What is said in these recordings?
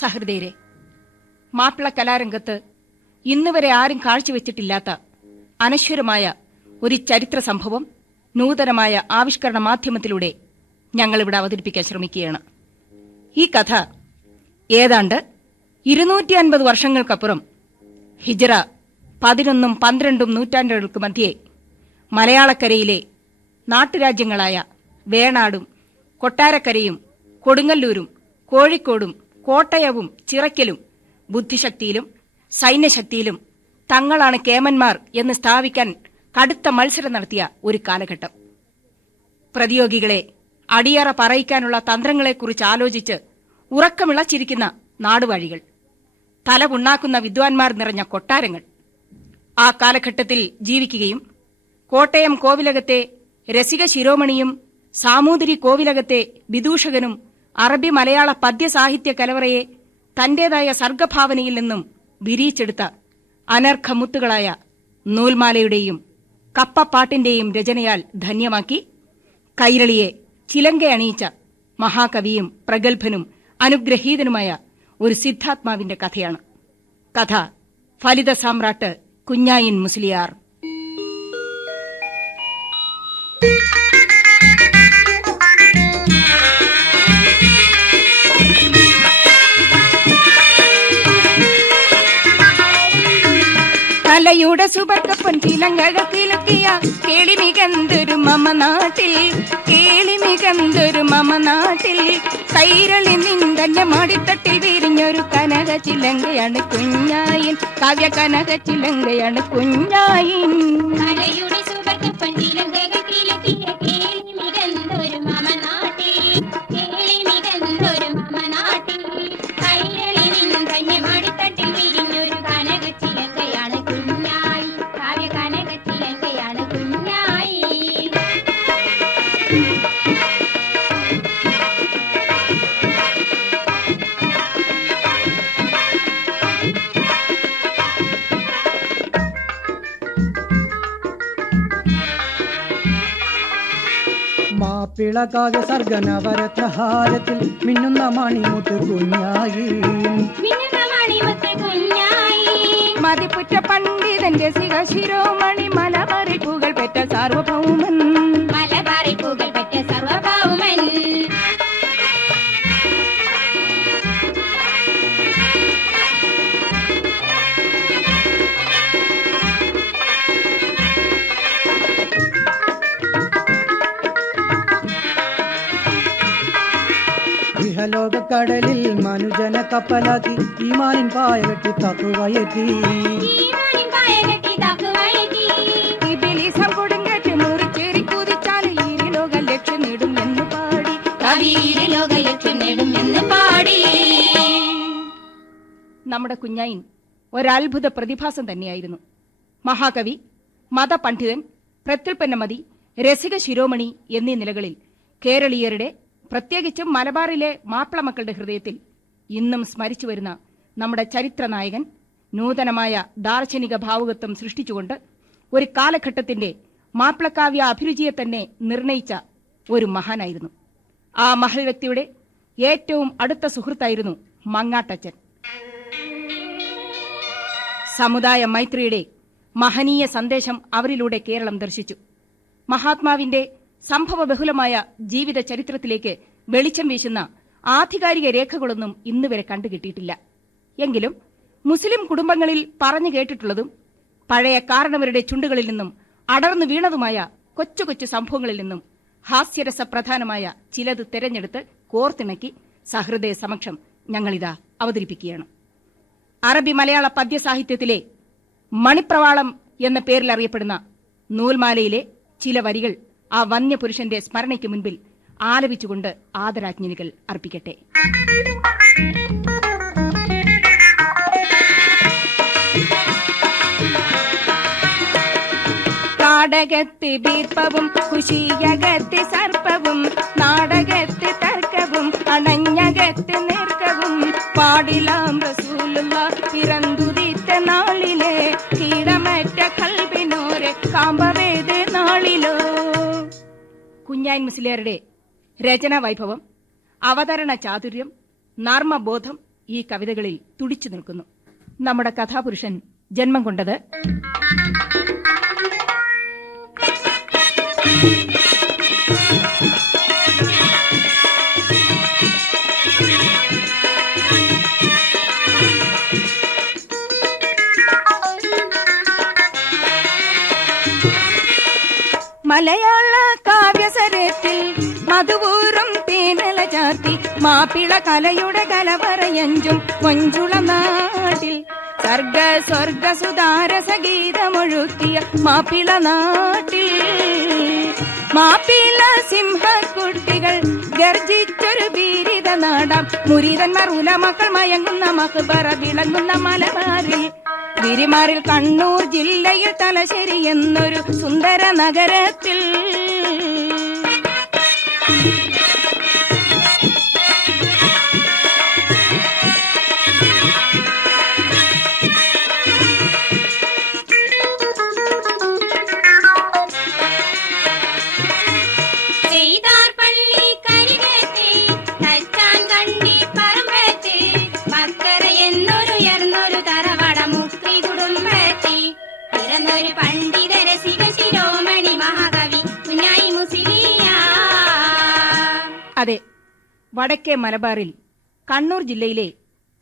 സഹൃദയരെ, മാപ്പിള കലാരംഗത്ത് ഇന്നുവരെ ആരും കാഴ്ചവെച്ചിട്ടില്ലാത്ത അനശ്വരമായ ഒരു ചരിത്ര സംഭവം നൂതനമായ ആവിഷ്കരണ മാധ്യമത്തിലൂടെ ഞങ്ങളിവിടെ അവതരിപ്പിക്കാൻ ശ്രമിക്കുകയാണ്. ഈ കഥ ഏതാണ്ട് 250 വർഷങ്ങൾക്കപ്പുറം ഹിജ്റ 11ഉം 12ഉം നൂറ്റാണ്ടുകൾക്ക് മധ്യേ മലയാളക്കരയിലെ നാട്ടുരാജ്യങ്ങളായ വേണാടും കൊട്ടാരക്കരയും കൊടുങ്ങല്ലൂരും കോഴിക്കോടും കോട്ടയവും ചിറയ്ക്കലും ബുദ്ധിശക്തിയിലും സൈന്യശക്തിയിലും തങ്ങളാണ് കേമന്മാർ എന്ന് സ്ഥാപിക്കാൻ കടുത്ത മത്സരം നടത്തിയ ഒരു കാലഘട്ടം. പ്രതിയോഗികളെ അടിയറ പറയിക്കാനുള്ള തന്ത്രങ്ങളെക്കുറിച്ച് ആലോചിച്ച് ഉറക്കമിളച്ചിരിക്കുന്ന നാടുവാഴികൾ, തലപുണ്ണാക്കുന്ന വിദ്വാൻമാർ നിറഞ്ഞ കൊട്ടാരങ്ങൾ. ആ കാലഘട്ടത്തിൽ ജീവിക്കുകയും കോട്ടയം കോവിലകത്തെ രസിക ശിരോമണിയും സാമൂതിരി കോവിലകത്തെ വിദൂഷകനും അറബി മലയാള പദ്യസാഹിത്യ കലവറയെ തന്റേതായ സർഗഭാവനയിൽ നിന്നും വിരിയിച്ചെടുത്ത അനർഘമുത്തുകളായ നൂൽമാലയുടെയും കപ്പപ്പാട്ടിന്റെയും രചനയാൽ ധന്യമാക്കി കൈരളിയെ ചിലങ്കയണിയിച്ച മഹാകവിയും പ്രഗത്ഭനും അനുഗ്രഹീതനുമായ ഒരു സിദ്ധാത്മാവിന്റെ കഥയാണ്. കഥ ഫലിത സാമ്രാട്ട് കുഞ്ഞായിൻ മുസ്ലിയാർ. കലയുടെ സുബർക്കപ്പൻ ചിലങ്കഴക്കിലെത്തിയ കേളിമികന്തൊരു മമ നാട്ടിൽ, കേളിമികന്തൊരു മമ നാട്ടിൽ കൈരളി നിന്തന്റെ മടിത്തട്ടിൽ വിരിഞ്ഞൊരു കനക ചിലങ്കയാണ് കുഞ്ഞായിൻ, കാവ്യ കനക ചിലങ്കയാണ് കുഞ്ഞായിൻ. കലയുടെ സുബർക്കപ്പൻ ചിലങ്കഴക്കിലെത്തിയ കേളിമികന്തൊരു മമ നാട്ടിൽ, കേളിമികന്തൊരു മമ നാട്ടിൽ കൈരളി നിന്തന്റെ മടിത്തട്ടിൽ വിരിഞ്ഞൊരു കനക ചിലങ്കയാണ് കുഞ്ഞായി, കാവ്യ കനക ചിലങ്കയാണ് കുഞ്ഞായി. മാപ്പിളകാവ്യ സർഗനവരത്നഹാരത്തിൽ മിന്നുന്ന മണിമുത്ത് കുഞ്ഞായി, മതിപ്പുറ്റ പണ്ഡിതന്റെ ശിരോമണി മലബാറിൽ പുകൾ പെറ്റ സാർവഭൗമൻ, മലബാറിൽ പുകൾ പെറ്റ സർവഭൗമൻ. ഇഹലോകക്കടലിൽ മനുജന കപ്പലാക്കി ഈമാനിൻ പായ കെട്ടി തക്കുവയറ്റി, ഇബിലിസം കൊടുങ്കറ്റ് മുറിച്ചേറി കുതിച്ചാൽ ഈരിലോക ലക്ഷ്യം നേടും എന്ന് പാടി, ലോക ലക്ഷ്യം നേടും എന്ന് പാടി. നമ്മുടെ കുഞ്ഞായിൻ ഒരത്ഭുത പ്രതിഭാസം തന്നെയായിരുന്നു. മഹാകവി, മതപണ്ഡിതൻ, പ്രത്യുൽപ്പന്നമതി, രസിക ശിരോമണി എന്നീ നിലകളിൽ കേരളീയരുടെ, പ്രത്യേകിച്ചും മലബാറിലെ മാപ്പിള മക്കളുടെ ഹൃദയത്തിൽ ഇന്നും സ്മരിച്ചു വരുന്ന നമ്മുടെ ചരിത്രനായകൻ നൂതനമായ ദാർശനിക ഭാവുകത്വം സൃഷ്ടിച്ചുകൊണ്ട് ഒരു കാലഘട്ടത്തിന്റെ മാപ്പിളക്കാവ്യ അഭിരുചിയെ തന്നെ നിർണയിച്ച ഒരു മഹാനായിരുന്നു. ആ മഹൽ വ്യക്തിയുടെ ഏറ്റവും അടുത്ത സുഹൃത്തായിരുന്നു മങ്ങാട്ടച്ചൻ. സമുദായ മൈത്രിയുടെ മഹനീയ സന്ദേശം അവരിലൂടെ കേരളം ദർശിച്ചു. മഹാത്മാവിന്റെ സംഭവബഹുലമായ ജീവിത ചരിത്രത്തിലേക്ക് വെളിച്ചം വീശുന്ന ആധികാരിക രേഖകളൊന്നും ഇന്നുവരെ കണ്ടുകിട്ടിയിട്ടില്ല. എങ്കിലും മുസ്ലിം കുടുംബങ്ങളിൽ പറഞ്ഞു കേട്ടിട്ടുള്ളതും പഴയ കാരണവരുടെ ചുണ്ടുകളിൽ നിന്നും അടർന്നു വീണതുമായ കൊച്ചു കൊച്ചു സംഭവങ്ങളിൽ നിന്നും ഹാസ്യരസപ്രധാനമായ ചിലത് തെരഞ്ഞെടുത്ത് കോർത്തിണക്കി സഹൃദയ സമക്ഷം ഞങ്ങളിതാ അവതരിപ്പിക്കുകയാണ്. അറബി മലയാള പദ്യസാഹിത്യത്തിലെ മണിപ്രവാളം എന്ന പേരിൽ അറിയപ്പെടുന്ന നൂൽമാലയിലെ ചില വരികൾ ആ വന്യപുരുഷന്റെ സ്മരണയ്ക്ക് മുൻപിൽ ആലപിച്ചുകൊണ്ട് ആദരാജ്ഞലികൾ അർപ്പിക്കട്ടെ. നാടകത്ത് ബീർപ്പവും കുശിയകത്ത് സർപ്പവും, നാടകത്ത് തർക്കവും അണഞ്ഞകത്ത് നേർക്കവും, പാടിലാം റസൂലുള്ള പിറന്തുദിത്ത നാളിലെ കീടമറ്റ കൽബിനോരെ കാമ്പവേത് നാളിലോ. കുഞ്ഞായിൻ മുസ്ലിയാരുടെ രചനാ വൈഭവം, അവതരണ ചാതുര്യം, നർമ്മബോധം ഈ കവിതകളിൽ തുടിച്ചു നിൽക്കുന്നു. നമ്മുടെ കഥാപുരുഷൻ ജന്മം കൊണ്ടത് മലയാള കാവ്യസരത്തിൽ മധുപൂറും തേനല ചാർത്തി മാപ്പിള കലയുടെ കലവറയഞ്ചും കൊഞ്ചുള നാട്ടിൽ സർഗ സ്വർഗ സുതാരസ ഗീതമൊഴുക്കിയ മാപ്പിള നാട്ടിൽ മാപ്പിള സിംഹക്കുട്ടികൾ ഗർജിച്ചൊരു ബീരിത നാടാം മുരീതന്മാർ ഉലമക്കൾ മയങ്ങുന്ന മക്ബറ വിളങ്ങുന്ന മലബാറിൽ വിരിമാറിൽ കണ്ണൂർ ജില്ലയിൽ തലശ്ശേരി എന്നൊരു സുന്ദര നഗരത്തിൽ അതെ, വടക്കേ മലബാറിൽ കണ്ണൂർ ജില്ലയിലെ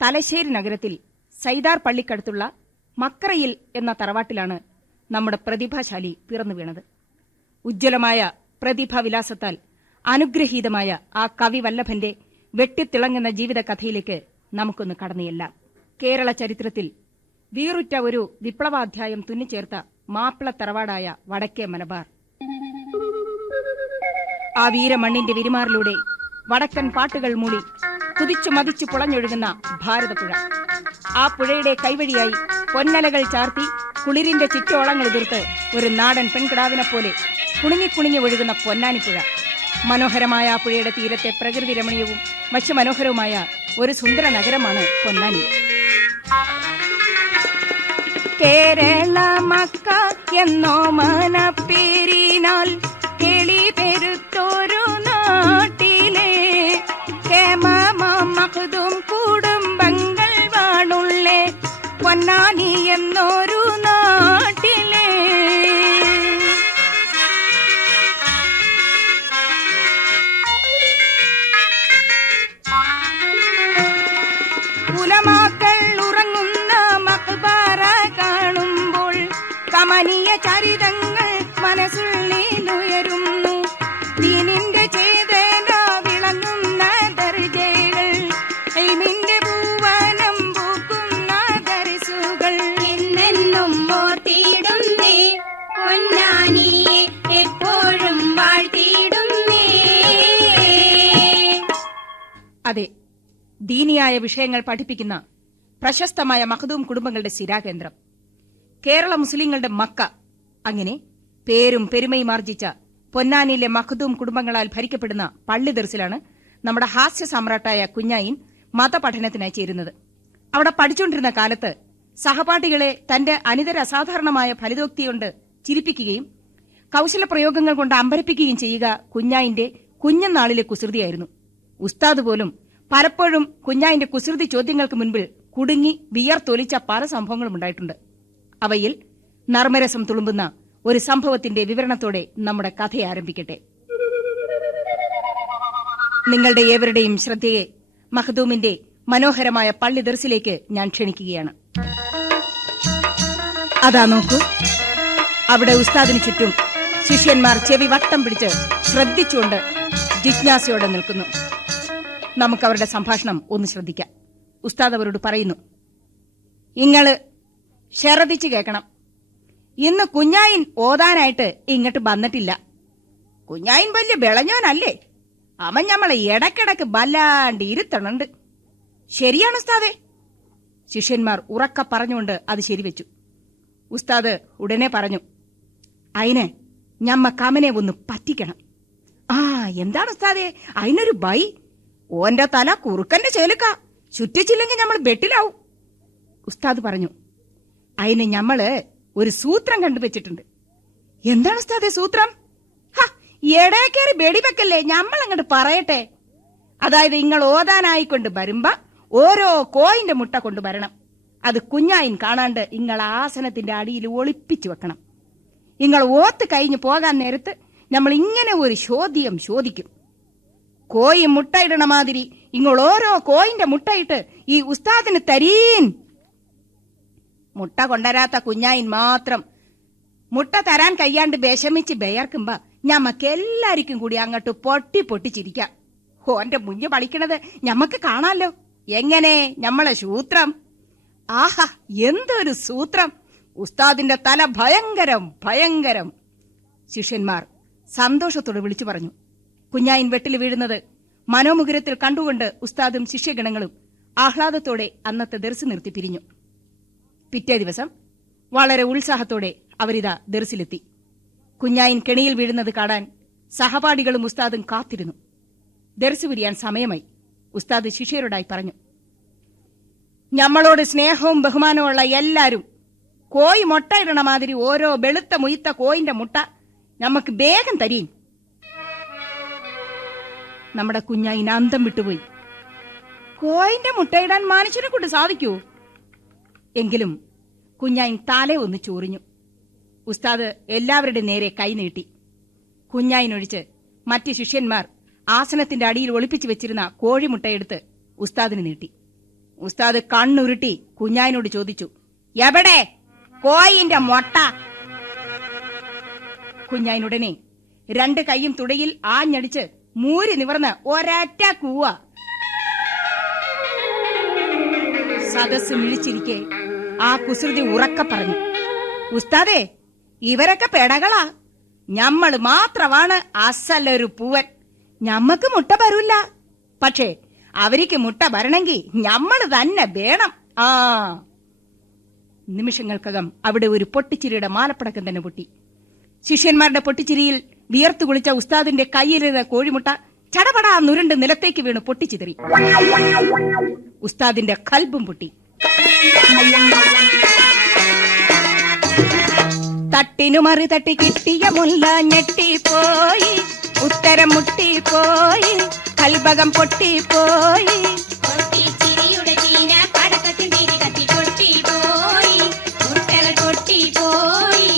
തലശ്ശേരി നഗരത്തിൽ സൈദാർ പള്ളിക്കടുത്തുള്ള മക്കറയിൽ എന്ന തറവാട്ടിലാണ് നമ്മുടെ പ്രതിഭാശാലി പിറന്നു വീണത്. ഉജ്ജ്വലമായ പ്രതിഭാവിലാസത്താൽ അനുഗ്രഹീതമായ ആ കവി വല്ലഭന്റെ വെട്ടിത്തിളങ്ങുന്ന ജീവിത കഥയിലേക്ക് നമുക്കൊന്ന് കടന്നുചെല്ലാം. കേരള ചരിത്രത്തിൽ വീറുറ്റ ഒരു വിപ്ലവാധ്യായം തുന്നിച്ചേർത്ത മാപ്പിള തറവാടായ വടക്കേ മലബാർ. ആ വീരമണ്ണിന്റെ വിരിമാറിലൂടെ വടക്കൻ പാട്ടുകൾ മൂളി കുതിച്ചു മതിച്ചു പുളഞ്ഞൊഴുകുന്ന ഭാരതപ്പുഴ. ആ പുഴയുടെ കൈവഴിയായി പൊന്നലകൾ ചാർത്തി കുളിരിന്റെ ചുറ്റോളങ്ങൾ എതിർത്ത് ഒരു നാടൻ പെൺകിടാവിനെ പോലെ കുണിഞ്ഞു ഒഴുകുന്ന പൊന്നാനിപ്പുഴ. മനോഹരമായ ആ പുഴയുടെ തീരത്തെ പ്രകൃതി രമണീയവും വശ്യമനോഹരവുമായ ഒരു സുന്ദര നഗരമാണ് പൊന്നാനി. കേരള മക്ക എന്നോ മനപ്പേരിനാൽ കിളി പെരുത്തോരു നാട്ടിലെ മഖ്ദൂം കുടുംബങ്ങൾ വാണുള്ളേ പൊന്നാനി എന്നൊരു നാട്ടിലെ ഉലമാക്കൾ ഉറങ്ങുന്ന മഖ്ബറ കാണുമ്പോൾ കമനീയ ചരിതങ്ങൾ മനസ്സുള്ളിലുയരുന്നു. ദീനിന്റെ ചേതന വിളങ്ങുന്ന ദർജകൾ, ഇൽമിന്റെ പൂവനം പൂക്കുന്ന ദർസുകൾ എന്നെന്നും ഓർത്തിടുന്നേ പൊന്നാനിയെ എപ്പോഴും വാഴ്ത്തിടുന്നേ. അതെ, ദീനിയായ വിഷയങ്ങൾ പഠിപ്പിക്കുന്ന പ്രശസ്തമായ മഖ്ദൂം കുടുംബങ്ങളുടെ സ്ഥിരാകേന്ദ്രം, കേരള മുസ്ലിങ്ങളുടെ മക്ക. അങ്ങനെ പേരും പെരുമയും ആർജിച്ച പൊന്നാനിയിലെ മഖ്ദൂം കുടുംബങ്ങളാൽ ഭരിക്കപ്പെടുന്ന പള്ളി ദർസിലാണ് നമ്മുടെ ഹാസ്യ സമ്രാട്ടായ കുഞ്ഞായിൻ മതപഠനത്തിനായി ചേരുന്നത്. അവിടെ പഠിച്ചുകൊണ്ടിരുന്ന കാലത്ത് സഹപാഠികളെ തന്റെ അനിതര അസാധാരണമായ ഫലിതോക്തികൊണ്ട് ചിരിപ്പിക്കുകയും കൌശല പ്രയോഗങ്ങൾ കൊണ്ട് അമ്പരപ്പിക്കുകയും ചെയ്യുക കുഞ്ഞായിന്റെ കുഞ്ഞനാളിലെ കുസൃതിയായിരുന്നു. ഉസ്താദ് പോലും പലപ്പോഴും കുഞ്ഞായിന്റെ കുസൃതി ചോദ്യങ്ങൾക്ക് മുൻപിൽ കുടുങ്ങി വിയർത്തൊലിച്ച പല സംഭവങ്ങളും ഉണ്ടായിട്ടുണ്ട്. അവയിൽ നർമ്മരസം തുളുമ്പുന്ന ഒരു സംഭവത്തിന്റെ വിവരണത്തോടെ നമ്മുടെ കഥ ആരംഭിക്കട്ടെ. നിങ്ങളുടെ ഏവരുടെയും ശ്രദ്ധയെ മഖ്ദൂമിന്റെ മനോഹരമായ പള്ളി ദർസിലേക്ക് ഞാൻ ക്ഷണിക്കുകയാണ്. അതാ നോക്കൂ, അവിടെ ഉസ്താദിന് ചുറ്റും ശിഷ്യന്മാർ ചെവി വട്ടം പിടിച്ച് ശ്രദ്ധിച്ചുകൊണ്ട് ജിജ്ഞാസയോടെ നിൽക്കുന്നു. നമുക്കവരുടെ സംഭാഷണം ഒന്ന് ശ്രദ്ധിക്കാം. ഉസ്താദ് അവരോട് പറയുന്നു, ഇങ്ങള് ശ്രദ്ധിച്ചു കേൾക്കണം. ഇന്ന് കുഞ്ഞായിൻ ഓതാനായിട്ട് ഇങ്ങോട്ട് വന്നിട്ടില്ല. കുഞ്ഞായിൻ വലിയ വിളഞ്ഞോനല്ലേ, അവൻ ഞമ്മളെ ഇടക്കിടക്ക് വല്ലാണ്ട് ഇരുത്തണുണ്ട്. ശരിയാണ് ഉസ്താദേ. ശിഷ്യന്മാർ ഉറക്ക പറഞ്ഞുകൊണ്ട് അത് ശരിവെച്ചു. ഉസ്താദ് ഉടനെ പറഞ്ഞു, അയിന് ഞമ്മ കമനെ ഒന്ന് പറ്റിക്കണം. ആ എന്താണ് ഉസ്താദേ, അതിനൊരു ബൈ. ഓന്റെ തല കുറുക്കന്റെ ചേലുക്ക, ചുറ്റിച്ചില്ലെങ്കിൽ ഞമ്മൾ ബെട്ടിലാവും. ഉസ്താദ് പറഞ്ഞു, അതിന് ഞമ്മള് ഒരു സൂത്രം കണ്ടുവച്ചിട്ടുണ്ട്. എന്താണ് ഉസ്താദേ സൂത്രം? എടേക്കേറി വെടിവെക്കല്ലേ, ഞമ്മൾ അങ്ങോട്ട് പറയട്ടെ. അതായത് നിങ്ങൾ ഓതാനായിക്കൊണ്ട് വരുമ്പോ ഓരോ കോയിന്റെ മുട്ട കൊണ്ടുവരണം. അത് കുഞ്ഞായിൻ കാണാണ്ട് ഇങ്ങൾ ആസനത്തിന്റെ അടിയിൽ ഒളിപ്പിച്ചു വെക്കണം. ഇങ്ങൾ ഓത്ത് കഴിഞ്ഞു പോകാൻ നേരത്ത് നമ്മൾ ഇങ്ങനെ ഒരു ചോദ്യം ചോദിക്കും. കോയി മുട്ടയിടണ മാതിരി ഇങ്ങൾ ഓരോ കോയിന്റെ മുട്ടയിട്ട് ഈ ഉസ്താദിന് തരീൻ. മുട്ട കൊണ്ടുവരാത്ത കുഞ്ഞായിൻ മാത്രം മുട്ട തരാൻ കയ്യാണ്ട് വിഷമിച്ച് ബയർക്കുമ്പോ ഞമ്മക്ക് എല്ലാരിക്കും കൂടി അങ്ങോട്ട് പൊട്ടി പൊട്ടിച്ചിരിക്കാം. ഓന്റെ മുഞ്ഞ് പളിക്കണത് ഞമ്മക്ക് കാണാലോ. എങ്ങനെ ഞമ്മളെ സൂത്രം! ആഹാ, എന്തൊരു സൂത്രം! ഉസ്താദിന്റെ തല ഭയങ്കരം ഭയങ്കരം. ശിഷ്യന്മാർ സന്തോഷത്തോടെ വിളിച്ചു പറഞ്ഞു. കുഞ്ഞായിൻ വെട്ടിൽ വീഴുന്നത് മനോമുകുരത്തിൽ കണ്ടുകൊണ്ട് ഉസ്താദും ശിഷ്യഗണങ്ങളും ആഹ്ലാദത്തോടെ അന്നത്തെ ദർസ് നിർത്തി പിരിഞ്ഞു. പിറ്റേ ദിവസം വളരെ ഉത്സാഹത്തോടെ അവരിതാ ദർസിലെത്തി. കുഞ്ഞായിൻ കെണിയിൽ വീഴുന്നത് കാണാൻ സഹപാഠികളും ഉസ്താദും കാത്തിരുന്നു. ദർസ് പിരിയാൻ സമയമായി. ഉസ്താദ് ശിഷ്യരോടായി പറഞ്ഞു, ഞമ്മളോട് സ്നേഹവും ബഹുമാനവുമുള്ള എല്ലാരും കോയി മുട്ട ഇടണ മാതിരി ഓരോ വെളുത്ത മുയ്ത്ത കോയിന്റെ മുട്ട നമുക്ക് വേഗം തരീൻ. നമ്മുടെ കുഞ്ഞായിന് അന്തം വിട്ടുപോയി. കോയിന്റെ മുട്ടയിടാൻ മനുഷ്യനെ കൊണ്ട് സാധിക്കൂ? എങ്കിലും കുഞ്ഞായിൻ തല ഒന്ന് ചോറിഞ്ഞു. ഉസ്താദ് എല്ലാവരുടെ നേരെ കൈ നീട്ടി. കുഞ്ഞായിനൊഴിച്ച് മറ്റ് ശിഷ്യന്മാർ ആസനത്തിന്റെ അടിയിൽ ഒളിപ്പിച്ചു വെച്ചിരുന്ന കോഴിമുട്ടയെടുത്ത് ഉസ്താദിന് നീട്ടി. ഉസ്താദ് കണ്ണുരുട്ടി കുഞ്ഞായിനോട് ചോദിച്ചു, എവിടെ കോയിന്റെ മുട്ട? കുഞ്ഞായിനുടനെ രണ്ട് കൈയും തുടയിൽ ആഞ്ഞടിച്ച് മൂരി നിവർന്ന് ഒരറ്റ കൂവ. സദസ് മിഴിച്ചിരിക്കെ ആ കുസൃതി ഉറക്ക പറഞ്ഞു, ഉസ്താദേ, ഇവരൊക്കെ പെടകളാ. ഞമ്മള് മാത്രമാണ് അസലൊരു പൂവൻ. ഞമ്മക്ക് മുട്ട വരൂല്ല. പക്ഷേ അവർക്ക് മുട്ട വരണമെങ്കിൽ ഞമ്മള് തന്നെ വേണം. ആ നിമിഷങ്ങൾക്കകം അവിടെ ഒരു പൊട്ടിച്ചിരിയുടെ മാലപ്പടക്കം തന്നെ പൊട്ടി. ശിഷ്യന്മാരുടെ പൊട്ടിച്ചിരിയിൽ വിയർത്തു കുളിച്ച ഉസ്താദിന്റെ കയ്യിലിരുന്ന കോഴിമുട്ട ചടപടാ നുരുണ്ട് നിലത്തേക്ക് വീണ് പൊട്ടിച്ചിതറി. ഉസ്താദിന്റെ കൽബും പൊട്ടി. തട്ടിനു മറു തട്ടി കിട്ടിയ മുല്ല ഞെട്ടിപ്പോയി, ഉത്തരം മുട്ടിപ്പോയി, കൽബകം പൊട്ടിപ്പോയി. പൊട്ടിച്ചിരിയുടെ ചീന പടക്കത്തിൻ തിരി കത്തി പൊട്ടിപ്പോയി, മുട്ടകൾ പൊട്ടിപ്പോയി.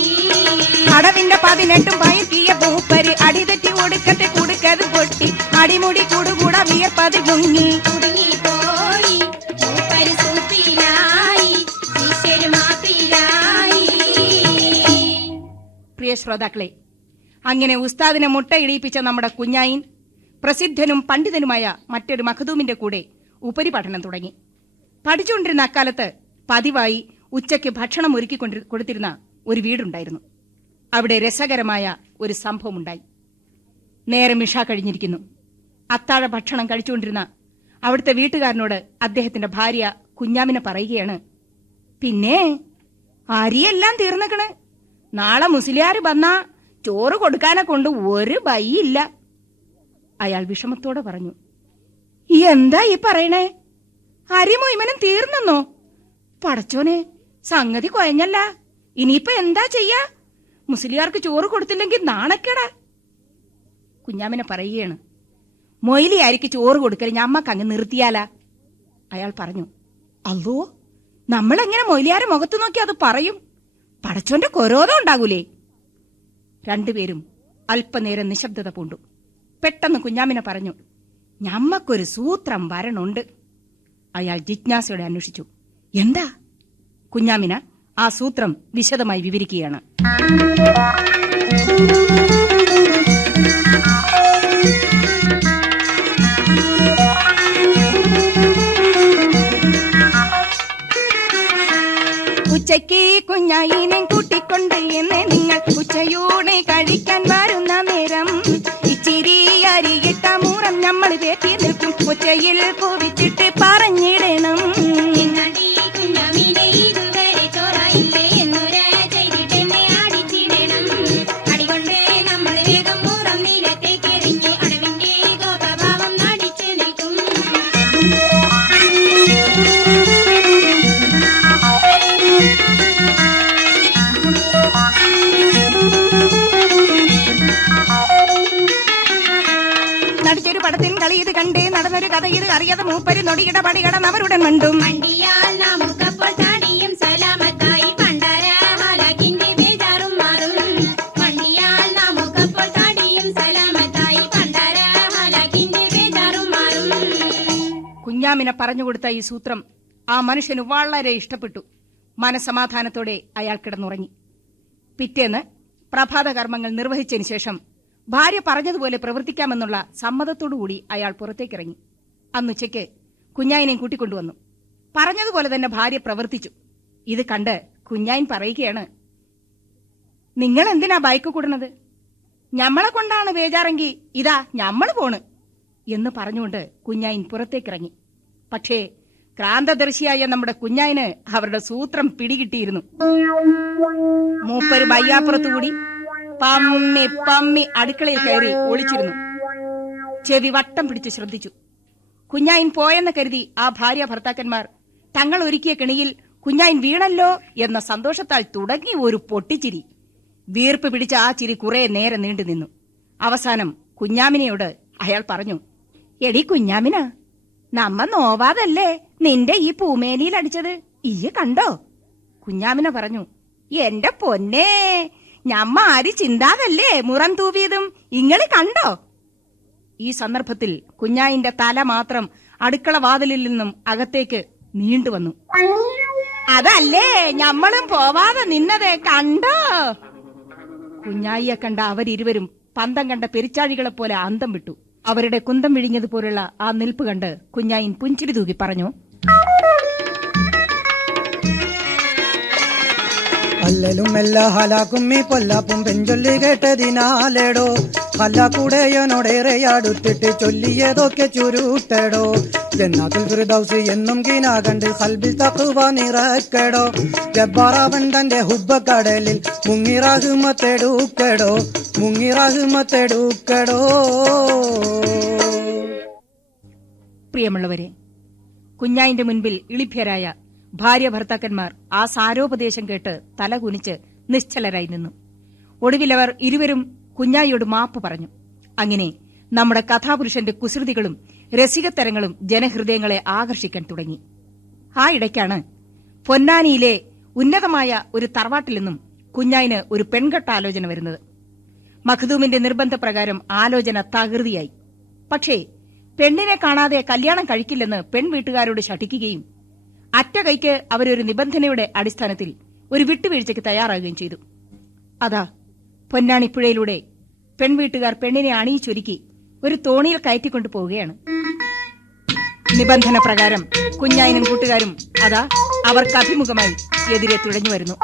അടവിന്റെ 18 പയറ്റിയ പൂപ്പര് അടിതെറ്റി ഒടുക്കത്തെ കുടുക്കത് പൊട്ടി, അടിമുടി കൂടുകൂട വിയർപ്പത് മുങ്ങി കുടുങ്ങിപ്പോയി. മൂപ്പര് സൂപ്പിലായി, ശിഷ്യര് മാപ്പിലായി. പ്രിയ ശ്രോതാക്കളെ, അങ്ങനെ ഉസ്താദിനെ മുട്ട ഇടിയിപ്പിച്ച നമ്മുടെ കുഞ്ഞായിൻ പ്രസിദ്ധനും പണ്ഡിതനുമായ മറ്റൊരു മഖദൂമിന്റെ കൂടെ ഉപരിപഠനം തുടങ്ങി. പഠിച്ചുകൊണ്ടിരുന്ന അക്കാലത്ത് പതിവായി ഉച്ചയ്ക്ക് ഭക്ഷണം ഒരുക്കി കൊടുത്തിരുന്ന ഒരു വീടുണ്ടായിരുന്നു. അവിടെ രസകരമായ ഒരു സംഭവമുണ്ടായി. നേരെ മിഷ കഴിഞ്ഞിരിക്കുന്നു. അത്താഴ ഭക്ഷണം കഴിച്ചുകൊണ്ടിരുന്ന അവിടുത്തെ വീട്ടുകാരനോട് അദ്ദേഹത്തിന്റെ ഭാര്യ കുഞ്ഞാമിനെ പറയുകയാണ്, പിന്നെ അരിയെല്ലാം തീർന്നേക്കണ്. നാളെ മുസ്ലിയാർ വന്നാ ചോറ് കൊടുക്കാനെ കൊണ്ട് ഒരു ബൈയില്ല. അയാൾ വിഷമത്തോടെ പറഞ്ഞു, എന്താ ഈ പറയണേ? അരി മുഴുവനും തീർന്നെന്നോ? പടച്ചോനെ, സംഗതി കൊയഞ്ഞല്ല. ഇനിയിപ്പോ എന്താ ചെയ്യാ? മുസ്ലിയാർക്ക് ചോറ് കൊടുത്തില്ലെങ്കിൽ നാണക്കേടാ. കുഞ്ഞാമിനെ പറയുകയാണ്, മൊയ്ലിയാരിക്ക് ചോറ് കൊടുക്കൽ ഞമ്മക്ക് അങ്ങ് നിർത്തിയാലാ. അയാൾ പറഞ്ഞു, അല്ലോ, നമ്മളെങ്ങനെ മൊയ്ലിയാരെ മുഖത്ത് നോക്കി അത് പറയും? പടച്ചോന്റെ കൊരോധം ഉണ്ടാകൂലേ? രണ്ടുപേരും അല്പനേരം നിശബ്ദത പൂണ്ടു. പെട്ടെന്ന് കുഞ്ഞാമിനെ പറഞ്ഞു, ഞമ്മക്കൊരു സൂത്രം വരണുണ്ട്. അയാൾ ജിജ്ഞാസയോടെ അന്വേഷിച്ചു, എന്താ? കുഞ്ഞാമിന ആ സൂത്രം വിശദമായി വിവരിക്കുകയാണ്. ഉച്ചയ്ക്ക് കുഞ്ഞായിനെ കൂട്ടിക്കൊണ്ട് എന്ന് നിങ്ങൾ ഉച്ചയൂടെ കഴിക്കാൻ വരുന്ന നേരം ഇച്ചിരി അരിയിട്ട മൂറം നമ്മൾ വേറ്റി നിൽക്കും. ഉച്ചയിൽ കൂവിച്ചിട്ട് പറഞ്ഞിടണം, എന്നടി കുഞ്ഞാമിനെ ഇതുവരെ ചോറായില്ലേ എന്നൊര ചെയ്തിട്ടെന്നെ അടിച്ചിടണം. അടികൊണ്ട് നമ്മൾ വേഗം മൂറം നിലത്തേക്ക് എറിഞ്ഞ് അടവിന്റെ കോപഭാവം നടിച്ചു നിൽക്കും. പടത്തിൻ കളി ഇത് കണ്ടേ നടന്നൊരു കഥ ഇത് അറിയാതെ മൂപ്പര് നൊടികിട പടികടന്നവരുടൻ മണ്ടും. വണ്ടിയാൽ നമുക്കപ്പോൾ താടിയും സലാമത്തായി പണ്ടാര ഹാലാക്കിന്റെ ബേജാറും മാറും. വണ്ടിയാൽ നമുക്കപ്പോൾ താടിയും സലാമത്തായി പണ്ടാര ഹാലാക്കിന്റെ ബേജാറും മാറും. കുഞ്ഞാമിനെ പറഞ്ഞുകൊടുത്ത ഈ സൂത്രം ആ മനുഷ്യന് വളരെ ഇഷ്ടപ്പെട്ടു. മനസമാധാനത്തോടെ അയാൾ കിടന്നുറങ്ങി. പിറ്റേന്ന് പ്രഭാത കർമ്മങ്ങൾ നിർവഹിച്ചതിന് ശേഷം ഭാര്യ പറഞ്ഞതുപോലെ പ്രവർത്തിക്കാമെന്നുള്ള സമ്മതത്തോടുകൂടി അയാൾ പുറത്തേക്കിറങ്ങി. അന്നുച്ചയ്ക്ക് കുഞ്ഞായിനെയും കൂട്ടിക്കൊണ്ടുവന്നു. പറഞ്ഞതുപോലെ തന്നെ ഭാര്യ പ്രവർത്തിച്ചു. ഇത് കണ്ട് കുഞ്ഞായിൻ പറയുകയാണ്, നിങ്ങൾ എന്തിനാ ബൈക്ക് കൂടുന്നത്? ഞമ്മളെ കൊണ്ടാണ് ബേജാറെങ്കിൽ ഇതാ ഞമ്മള് പോണ് എന്ന് പറഞ്ഞുകൊണ്ട് കുഞ്ഞായിൻ പുറത്തേക്കിറങ്ങി. പക്ഷേ ക്രാന്തദർശിയായ നമ്മുടെ കുഞ്ഞായിന് അവരുടെ സൂത്രം പിടികിട്ടിയിരുന്നു. മൂപ്പര് ബയ്യാപ്പുറത്തുകൂടി പമ്മി പമ്മി അടുക്കളയിൽ കയറി ഒളിച്ചിരുന്നു. ചെവി വട്ടം പിടിച്ച് ശ്രദ്ധിച്ചു. കുഞ്ഞായിൻ പോയെന്ന് കരുതി ആ ഭാര്യ ഭർത്താക്കന്മാർ തങ്ങൾ ഒരുക്കിയ കെണിയിൽ കുഞ്ഞായിൻ വീണല്ലോ എന്ന സന്തോഷത്താൽ തുടങ്ങി ഒരു പൊട്ടിച്ചിരി. വീർപ്പ് പിടിച്ച ആ ചിരി കുറെ നേരം നീണ്ടു നിന്നു. അവസാനം കുഞ്ഞാമിനയോട് അയാൾ പറഞ്ഞു, എടി കുഞ്ഞാമിന, നമ്മ നോവാതല്ലേ നിന്റെ ഈ പൂമേനിയിൽ അടിച്ചത്, ഇയ്യ് കണ്ടോ? കുഞ്ഞാമിന പറഞ്ഞു, എന്റെ പൊന്നേ, ഞമ്മ ആര് ചിന്താതല്ലേ മുറം തൂവിയതും ഇങ്ങള് കണ്ടോ? ഈ സന്ദർഭത്തിൽ കുഞ്ഞായിന്റെ തല മാത്രം അടുക്കള വാതിലിൽ നിന്നും അകത്തേക്ക് നീണ്ടുവന്നു. അതല്ലേ ഞമ്മളും പോവാതെ നിന്നതേ കണ്ടോ? കുഞ്ഞായിയെ കണ്ട അവരിരുവരും പന്തം കണ്ട പെരിച്ചാഴികളെ പോലെ അന്തം വിട്ടു. അവരുടെ കുന്തം വിഴിഞ്ഞതുപോലുള്ള ആ നിൽപ്പ് കണ്ട് കുഞ്ഞായിൻ പുഞ്ചിരി തൂകി പറഞ്ഞു, അല്ലലും എല്ലാ ഹലാക്കും ഈ പൊല്ലാപ്പും പെഞ്ചൊല്ലി കേട്ടതിനാലേടോ, ഹലാക്കൂടെയോടേറെയാടുത്തിട്ട് ചൊല്ലിയതൊക്കെ ചുരുട്ടടോ. ജന്നാത്തുൽ ഫിർദൗസ് എന്നും കിനാ കണ്ട് ഖൽബിൽ തഖ്വ നിറക്കടോ. ജബ്ബാറാവൻ തന്റെ ഹുബ്ബക്കടലിൽ മുങ്ങി റഹ്മത്തെടുക്കടോ, മുങ്ങി റഹ്മത്തെടുക്കടോ. പ്രിയമുള്ളവരെ, കുഞ്ഞായിന്റെ മുൻപിൽ ഇളിഭ്യരായ ഭാര്യ ഭർത്താക്കന്മാർ ആ സാരോപദേശം കേട്ട് തലകുനിച്ച് നിശ്ചലരായി നിന്നു. ഒടുവിലവർ ഇരുവരും കുഞ്ഞായിയോട് മാപ്പ് പറഞ്ഞു. അങ്ങനെ നമ്മുടെ കഥാപുരുഷന്റെ കുസൃതികളും രസികത്തരങ്ങളും ജനഹൃദയങ്ങളെ ആകർഷിക്കാൻ തുടങ്ങി. ആ ഇടയ്ക്കാണ് പൊന്നാനിയിലെ ഉന്നതമായ ഒരു തറവാട്ടിൽ നിന്നും കുഞ്ഞായിന് ഒരു പെൺകെട്ടാലോചന വരുന്നത്. മഖ്ദൂമിന്റെ നിർബന്ധപ്രകാരം ആലോചന തകൃതിയായി. പക്ഷേ പെണ്ണിനെ കാണാതെ കല്യാണം കഴിക്കില്ലെന്ന് പെൺവീട്ടുകാരോട് ശഠിക്കുകയും അറ്റ കൈക്ക് അവരൊരു നിബന്ധനയുടെ അടിസ്ഥാനത്തിൽ ഒരു വിട്ടുവീഴ്ചയ്ക്ക് തയ്യാറാകുകയും ചെയ്തു. അതാ പൊന്നാണിപ്പുഴയിലൂടെ പെൺവീട്ടുകാർ പെണ്ണിനെ അണിയിച്ചൊരുക്കി ഒരു തോണിയിൽ കയറ്റിക്കൊണ്ടു പോവുകയാണ്. നിബന്ധന പ്രകാരം കുഞ്ഞായിനും കൂട്ടുകാരും അതാ അവർക്ക് അഭിമുഖമായി എതിരെ തുഴഞ്ഞു വരുന്നു.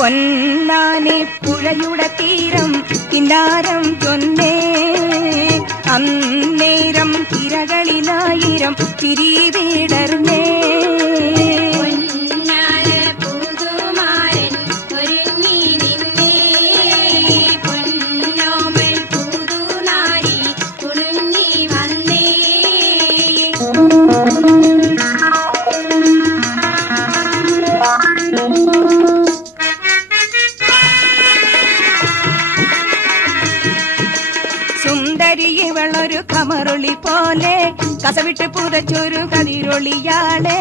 പൊന്നാനി പുഴയുടെ തീരം കിന്നാരം ചൊന്നേ, അന്നേരം തിരകളിലായിരം തിരിവിടർന്നേ. സുന്ദരിവളൊരു കമറുളി പോലെ കസവിട്ട് പുതച്ചൊരു കതിരൊളിയാളെ,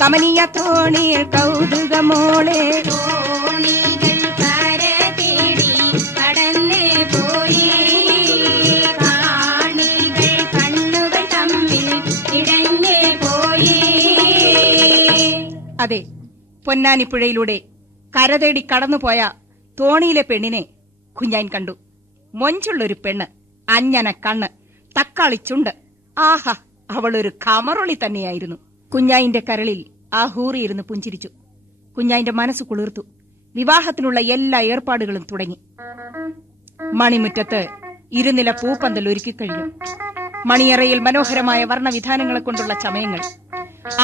കമനീയ തോണിയിൽ കൗതുകമോളെ. അതെ, പൊന്നാനിപ്പുഴയിലൂടെ കരതേടി കടന്നുപോയ തോണിയിലെ പെണ്ണിനെ കുഞ്ഞാൻ കണ്ടു. മൊഞ്ചുള്ളൊരു പെണ്ണ്, അഞ്ഞന കണ്ണ്, തക്കാളി ചുണ്ട്. ആഹാ, അവളൊരു കമറുളി തന്നെയായിരുന്നു. കുഞ്ഞായിന്റെ കരളിൽ ആ ഹൂറിയിരുന്ന് പുഞ്ചിരിച്ചു. കുഞ്ഞായിന്റെ മനസ്സ് കുളിർത്തു. വിവാഹത്തിനുള്ള എല്ലാ ഏർപ്പാടുകളും തുടങ്ങി. മണിമുറ്റത്ത് ഇരുനില പൂപ്പന്തൽ ഒരുക്കിക്കഴിഞ്ഞു. മണിയറയിൽ മനോഹരമായ വർണ്ണവിധാനങ്ങളെ കൊണ്ടുള്ള ചമയങ്ങൾ.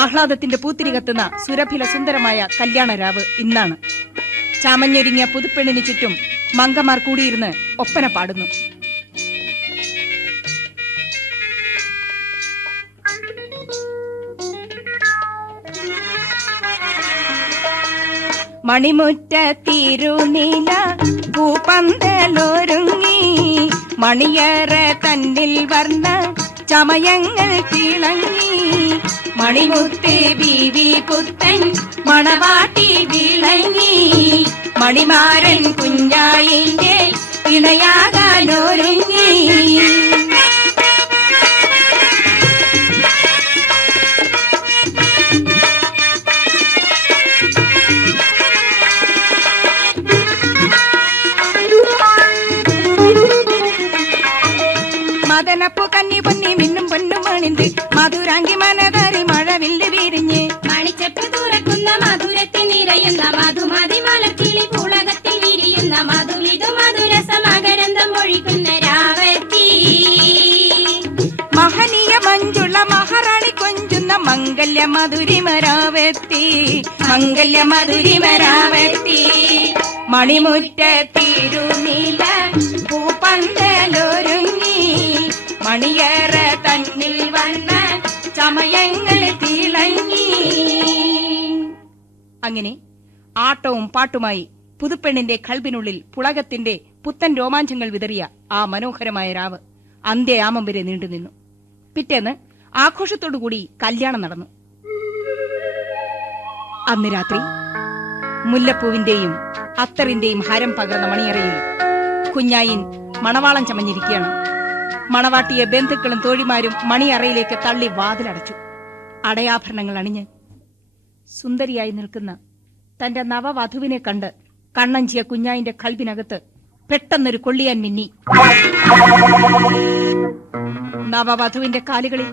ആഹ്ലാദത്തിന്റെ പൂത്തിരി കത്തുന്ന സുരഭില സുന്ദരമായ കല്യാണരാവ് ഇന്നാണ്. ചാമഞ്ഞൊരുങ്ങിയ പുതുപ്പെണ്ണിന് ചുറ്റും മങ്കമാർ കൂടിയിരുന്ന് ഒപ്പന പാടുന്നു. മണിമുറ്റത്തിരുനീല പൂപ്പന്തലൊരുങ്ങി മണിയറ തന്നിൽ വർണ്ണ ചമയങ്ങൾ തിളങ്ങി മണിമുത്ത് ബീവി പുത്തൻ മണവാട്ടി വിളങ്ങി മണിമാരൻ കുഞ്ഞായിന്റെ ഇണയാകാനൊരുങ്ങി മദനപ്പു കന്നി പൊന്നി മിന്നും പൊന്നും മണിന്ത് മധുരാങ്കി മനതാരി മഴവില്ല് വിരിഞ്ഞ് മണിച്ചെപ്പ് തുറക്കുന്ന മധുരത്തിൽ നിറയുന്ന മധുമതി മലക്കിളി പുളകത്തിൽ വിരിയുന്ന മധുവിധു മധുരസ മകരന്തം ഒഴിക്കുന്ന രാവത്തി മഹനീയ മഞ്ജുള മഹാറാണി കൊഞ്ചുന്ന മംഗല്യ മധുരിമരാവെത്തി മംഗല്യ മധുരിമരാവെത്തി മണിമുറ്റത്തിരുനീല പൂപ്പന്തലൊരുങ്ങി മണിയറ തന്നിൽ വന്ന ചമയങ്ങൾ തിളങ്ങി. അങ്ങനെ ആട്ടവും പാട്ടുമായി പുതുപ്പെണ്ണിന്റെ കൽബിനുള്ളിൽ പുളകത്തിന്റെ പുത്തൻ രോമാഞ്ചങ്ങൾ വിതറിയ ആ മനോഹരമായ രാവ് അന്ത്യയാമം വരെ നീണ്ടുനിന്നു. പിറ്റേന്ന് ആഘോഷത്തോടുകൂടി കല്യാണം നടന്നു. അന്ന് രാത്രി മുല്ലപ്പൂവിന്റെയും അത്തറിന്റെയും ഹരം പകർന്ന മണിയറയിൽ കുഞ്ഞായിൻ മണവാളം ചമഞ്ഞിരിക്കുകയാണ്. മണവാട്ടിയെ ബന്ധുക്കളും തോഴിമാരും മണിയറയിലേക്ക് തള്ളി വാതിലടച്ചു. അടയാഭരണങ്ങൾ അണിഞ്ഞ് സുന്ദരിയായി നിൽക്കുന്ന തന്റെ നവവധുവിനെ കണ്ട് കണ്ണഞ്ചിയ കുഞ്ഞായിന്റെ കൽബിനകത്ത് പെട്ടെന്നൊരു കൊള്ളിയാൻ മിന്നി. നവവധുവിന്റെ കാലുകളിൽ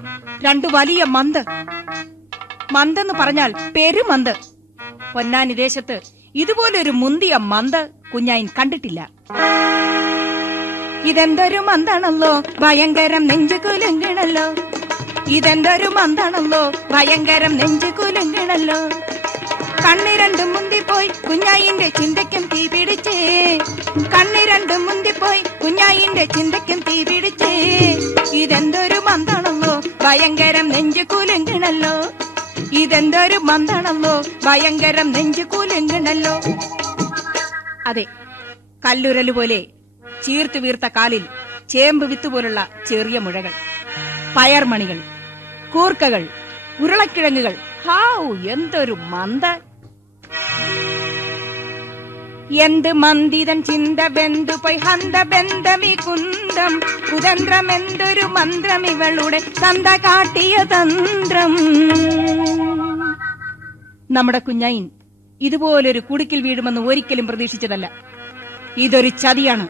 രണ്ടു വലിയ മന്ത്. മന്തെന്ന് പറഞ്ഞാൽ പെരുമന്ത്. പൊന്നാനി ദേശത്ത് ഇതുപോലൊരു മുന്തിയ മന്ത് കുഞ്ഞായിൻ കണ്ടിട്ടില്ല. ഇതെന്തൊരു മന്താണല്ലോ ഭയങ്കരം നെഞ്ചു കുലുങ്ങണല്ലോ, ഇതെന്തൊരു മന്താണല്ലോ ഭയങ്കരം നെഞ്ചു കുലുങ്ങണല്ലോ. കണ്ണിരണ്ടും മുന്തിപ്പോയി കുഞ്ഞായിന്റെ ചിന്തയ്ക്കും തീ പിടിച്ചേ, കണ്ണിരണ്ടും മുന്തിപ്പോയി കുഞ്ഞായിന്റെ ചിന്തയ്ക്കും തീ പിടിച്ചേ. ഇതെന്തൊരു മന്താണല്ലോ ഭയങ്കരം നെഞ്ചു കുലുങ്ങണല്ലോ, ഇതെന്തൊരു മന്താണല്ലോ ഭയങ്കരം നെഞ്ചു കുലുങ്ങണല്ലോ. അതെ, കല്ലുരല് പോലെ ചീർത്തു വീർത്ത കാലിൽ ചേമ്പ് വിത്തുപോലുള്ള ചെറിയ മുഴകൾ, പയർമണികൾ, കൂർക്കകൾ, ഉരുളക്കിഴങ്ങുകൾ. ഹാവൂ, എന്തൊരു മന്ത്! എന്ത് മന്ദിതൻ ചിന്ത ബന്ധുപോയി ഹന്ത ബന്ധമി കുന്തം കുതന്ത്രം, എന്തൊരു മന്ത്രം ഇവളുടെ തന്ത കാട്ടിയ തന്ത്രം. നമ്മുടെ കുഞ്ഞായിൻ ഇതുപോലൊരു കുടുക്കിൽ വീഴുമെന്ന് ഒരിക്കലും പ്രതീക്ഷിച്ചതല്ല. ഇതൊരു ചതിയാണ്,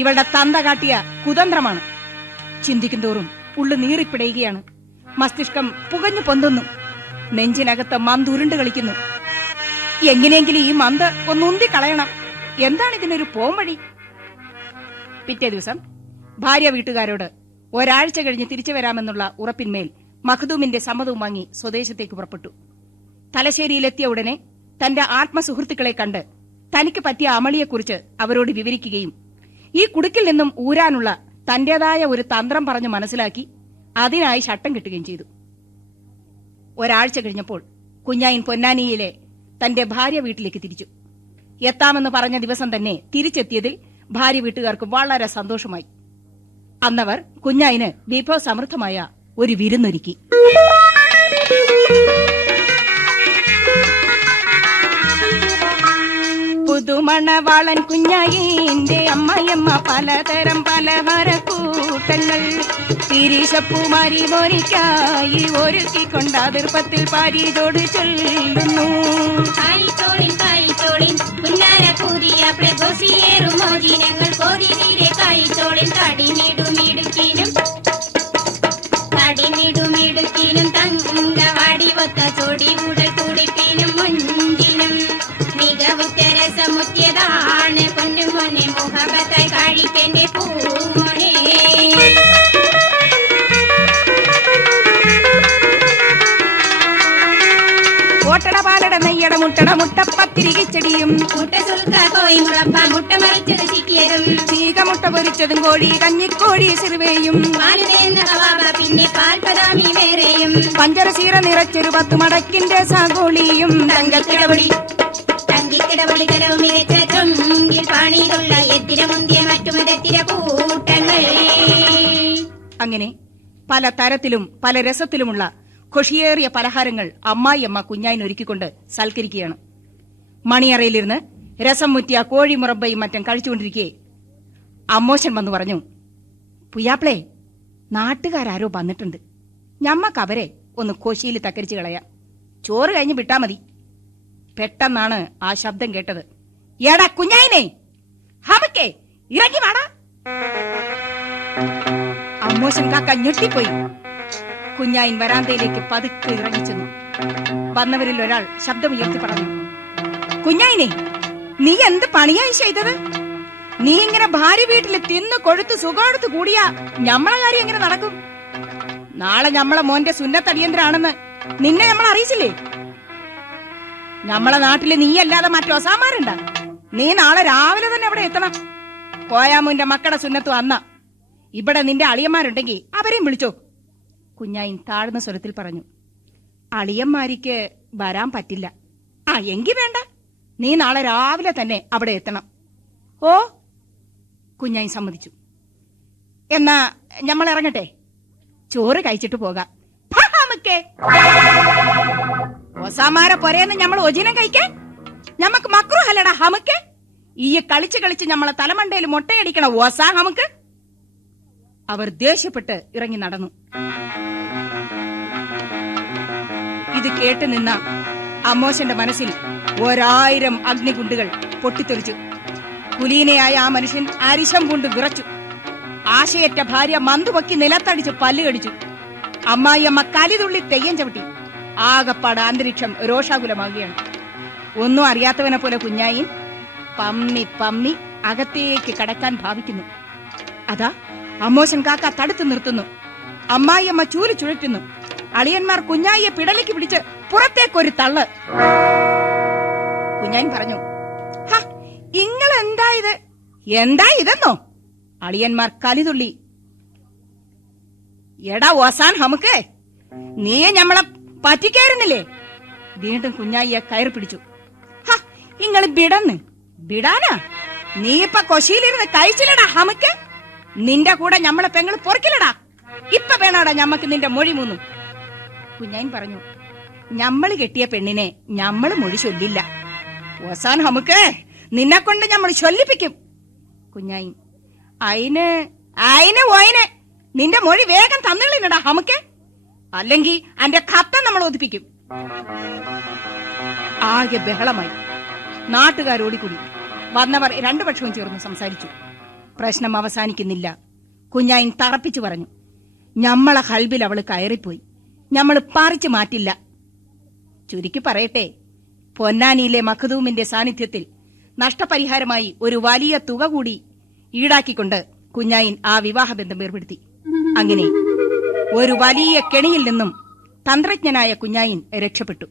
ഇവളുടെ തന്ത കാട്ടിയ കുതന്ത്രമാണ്. ചിന്തിക്കും തോറും ഉള്ളു നീറിപ്പിടയുകയാണ്, മസ്തിഷ്കം പുകഞ്ഞു പൊന്തുന്നു, നെഞ്ചിനകത്ത് മന്ത് ഉരുണ്ട് കളിക്കുന്നു. എങ്ങനെയെങ്കിലും ഈ മന്ത് ഒന്നുന്തി കളയണം. എന്താണ് ഇതിനൊരു പോംവഴി? പിറ്റേ ദിവസം ഭാര്യ വീട്ടുകാരോട് ഒരാഴ്ച കഴിഞ്ഞ് തിരിച്ചു വരാമെന്നുള്ള ഉറപ്പിന്മേൽ മഖ്ദൂമിന്റെ സമ്മതവും വാങ്ങി സ്വദേശത്തേക്ക് പുറപ്പെട്ടു. തലശ്ശേരിയിലെത്തിയ ഉടനെ തന്റെ ആത്മസുഹൃത്തുക്കളെ കണ്ട് തനിക്ക് പറ്റിയ അമളിയെക്കുറിച്ച് അവരോട് വിവരിക്കുകയും ഈ കുടുക്കിൽ നിന്നും ഊരാനുള്ള തന്റേതായ ഒരു തന്ത്രം പറഞ്ഞു മനസ്സിലാക്കി അതിനായി ശട്ടം കിട്ടുകയും ചെയ്തു. ഒരാഴ്ച കഴിഞ്ഞപ്പോൾ കുഞ്ഞായിൻ പൊന്നാനിയിലെ തന്റെ ഭാര്യ വീട്ടിലേക്ക് തിരിച്ചു. എത്താമെന്ന് പറഞ്ഞ ദിവസം തന്നെ തിരിച്ചെത്തിയതിൽ ഭാര്യ വീട്ടുകാർക്ക് വളരെ സന്തോഷമായി. അന്നവർ കുഞ്ഞായിന് വിഭവസമൃദ്ധമായ ഒരു വിരുന്നൊരുക്കി. പുതുമണവാളൻ കുഞ്ഞായിന്റെ അമ്മയമ്മ പലതരം പലഹാരക്കൂട്ടങ്ങൾ തിരിശപ്പൂമാരി മോനിക്കായി ഒരുക്കിക്കൊണ്ട് അതിർപ്പത്തിൽ പാരിയോട് ചൊല്ലുന്നു. തടിമിടുമിടുക്കിനും തങ്കവാടി ഒത്ത ചൊടി ഉടൽ കുടിപ്പിനും മുഞ്ചിനും മികവുറ്റ രസമുറ്റിയതാണ് പൊന്നു മോനെ മുഹബത്തായി കഴിക്കന്റെ പൂമോനെ. ഓട്ടട പാലട നെയ്യട മുട്ടട മുട്ടപ്പത്തിരികിച്ചടിയും മുട്ട സുൽക്ക കോയി മുറപ്പ മുട്ട മറിച്ചത് ചിക്കിയതും ചീകമുട്ട പൊരിച്ചതും കോഴി കഞ്ഞിക്കോഴി സിറുവയും പാലുതേന്ന കവാബ പിന്നെ പാൽപദാമി വേറെയും പഞ്ചരസീറ നിറച്ചൊരു 10 മടക്കിന്റെ സാഗോളിയും തങ്കക്കിടപൊടി തങ്കി അങ്ങനെ പല തരത്തിലും പല രസത്തിലുമുള്ള ഖുഷിയേറിയ പലഹാരങ്ങൾ അമ്മായിയമ്മ കുഞ്ഞായിന് ഒരുക്കിക്കൊണ്ട് സൽക്കരിക്കുകയാണ്. മണിയറയിലിരുന്ന് രസം മുറ്റിയ കോഴി മുറബയും മറ്റും കഴിച്ചുകൊണ്ടിരിക്കെ അമ്മോശൻ വന്നു പറഞ്ഞു, പുയ്യാപ്പിളേ, നാട്ടുകാരോ വന്നിട്ടുണ്ട്. ഞമ്മക്ക് അവരെ ഒന്ന് കൊശിയിൽ തക്കരിച്ചു കളയാം. ചോറ് കഴിഞ്ഞ് വിട്ടാ മതി. പെട്ടെന്നാണ് ആ ശബ്ദം കേട്ടത്. എടാ കുഞ്ഞായിനെ, ഹമക്കേ ഇറങ്ങി വാടാ. അമ്മോശൻ കാക്ക ഞെട്ടിപ്പോയി. കുഞ്ഞായിൻ വരാന്തയിലേക്ക് പതുക്കെ ഇറങ്ങിച്ചെന്നു. വന്നവരിൽ ഒരാൾ ശബ്ദമുയർത്തി പറഞ്ഞു, കുഞ്ഞായിനെ, നീ എന്ത് പണിയായി ചെയ്തത്? നീ ഇങ്ങനെ ഭാര്യ വീട്ടിൽ തിന്നു കൊഴുത്ത് സുഖമെടുത്ത് കൂടിയാ ഞമ്മളെ കാര്യം എങ്ങനെ നടക്കും? നാളെ ഞമ്മളെ മോന്റെ സുന്നത്തടിയന്തരാണെന്ന് നിന്നെ നമ്മൾ അറിയിച്ചില്ലേ? ഞമ്മളെ നാട്ടില് നീയല്ലാതെ മറ്റു ഒസാമാരുണ്ടാ? നീ നാളെ രാവിലെ തന്നെ അവിടെ എത്തണം. കോയാമുന്റെ മക്കളുടെ സുന്നത്തും അന്ന. ഇവിടെ നിന്റെ അളിയന്മാരുണ്ടെങ്കിൽ അവരെയും വിളിച്ചോ. കുഞ്ഞായിൻ താഴ്ന്ന സ്വരത്തിൽ പറഞ്ഞു, അളിയന്മാരിക്ക് വരാൻ പറ്റില്ല. ആ എങ്കി വേണ്ട, നീ നാളെ രാവിലെ തന്നെ അവിടെ എത്തണം. ഓ, കുഞ്ഞായിൻ സമ്മതിച്ചു. എന്നാ ഞമ്മൾ ഇറങ്ങട്ടെ, ചോറ് കഴിച്ചിട്ട് പോകാം. ഒസാമാരെ പൊരേന്ന് ഞമ്മൾ ഒജിനം കഴിക്കാൻ? ഞമ്മക്ക് മക്രുഹല്ലടാ ഹമുക്ക്. ഈ കളിച്ച് കളിച്ച് ഞമ്മളെ തലമണ്ടയിൽ മുട്ടയടിക്കണ ഒസാ ഹമുക്ക്. അവർ ദേഷ്യപ്പെട്ട് ഇറങ്ങി നടന്നു. ഇത് കേട്ട് നിന്ന അമ്മോശന്റെ മനസ്സിൽ 1000 അഗ്നികുണ്ടുകൾ പൊട്ടിത്തെറിച്ചു. കുലീനയായ ആ മനുഷ്യൻ അരിശം കൊണ്ട് വിറച്ചു. ആശയറ്റ ഭാര്യ മന്തുപൊക്കി നിലത്തടിച്ച് പല്ലുകടിച്ചു. അമ്മായിയമ്മ കലിതുള്ളി തെയ്യം ചവിട്ടി. ആകപ്പാട് അന്തരീക്ഷം രോഷാകുലമാകുകയാണ്. ഒന്നും അറിയാത്തവനെ പോലെ കുഞ്ഞായിൻ പമ്മി പമ്മി അകത്തേക്ക് കടക്കാൻ ഭാവിക്കുന്നു. അതാ അമ്മോശൻ കാക്ക തടുത്തു നിർത്തുന്നു. അമ്മായിയമ്മ ചൂല് ചുഴറ്റുന്നു. അളിയന്മാർ കുഞ്ഞായിയെ പിടലേക്ക് പിടിച്ച് പുറത്തേക്കൊരു തള്ള്. കുഞ്ഞായിൻ പറഞ്ഞു, ഇങ്ങൾ എന്തായത്? എന്താ ഇതെന്നോ? അളിയന്മാർ കലിതുള്ളി. എടാ ഓസാൻ ഹമുക്ക്, നീ ഞമ്മളെ പറ്റിക്കായിരുന്നില്ലേ? വീണ്ടും കുഞ്ഞായിയെ കയറി പിടിച്ചു. ഇങ്ങള് ബിടാനാ? നീ ഇപ്പൊ കൊശിയിലിരുന്ന് കഴിച്ചില്ലടാ ഹമുക്ക്. നിന്റെ കൂടെ ഞമ്മളെ പെങ്ങള് പൊറക്കില്ലടാ. ഇപ്പൊ വേണാടാ ഞമ്മക്ക് നിന്റെ മൊഴി മൂന്നും. കുഞ്ഞായിൻ പറഞ്ഞു, ഞമ്മള് കെട്ടിയ പെണ്ണിനെ ഞമ്മള് മൊഴി ചൊല്ലില്ല. ഓസാൻ ഹമുക്ക്, നിന്നെ കൊണ്ട് ഞമ്മൾ ചൊല്ലിപ്പിക്കും. കുഞ്ഞായിൻ, അയിന് നിന്റെ മൊഴി വേഗം തന്നില്ലടാ ഹമുക്ക്, അല്ലെങ്കിൽ അന്റെ കത്ത നമ്മൾ ഒതുപ്പിക്കും. ആകെ ബഹളമായി. നാട്ടുകാരോടിക്കൂടി. വന്നവർ 2 പക്ഷവും ചേർന്ന് സംസാരിച്ചു. പ്രശ്നം അവസാനിക്കുന്നില്ല. കുഞ്ഞായിൻ തറപ്പിച്ചു പറഞ്ഞു, ഞമ്മളെ ഹൽബിൽ അവള് കയറിപ്പോയി. ഞമ്മള് പറിച്ചു മാറ്റില്ല. ചുരുക്കി പറയട്ടെ, പൊന്നാനിയിലെ മഖദൂമിന്റെ സാന്നിധ്യത്തിൽ നഷ്ടപരിഹാരമായി ഒരു വലിയ തുക കൂടി ഈടാക്കിക്കൊണ്ട് കുഞ്ഞായിൻ ആ വിവാഹബന്ധം ഏർപ്പെടുത്തി. അങ്ങനെ ഒരു വലിയ കെണിയിൽ നിന്നും തന്ത്രജ്ഞനായ കുഞ്ഞായിൻ രക്ഷപ്പെട്ടു.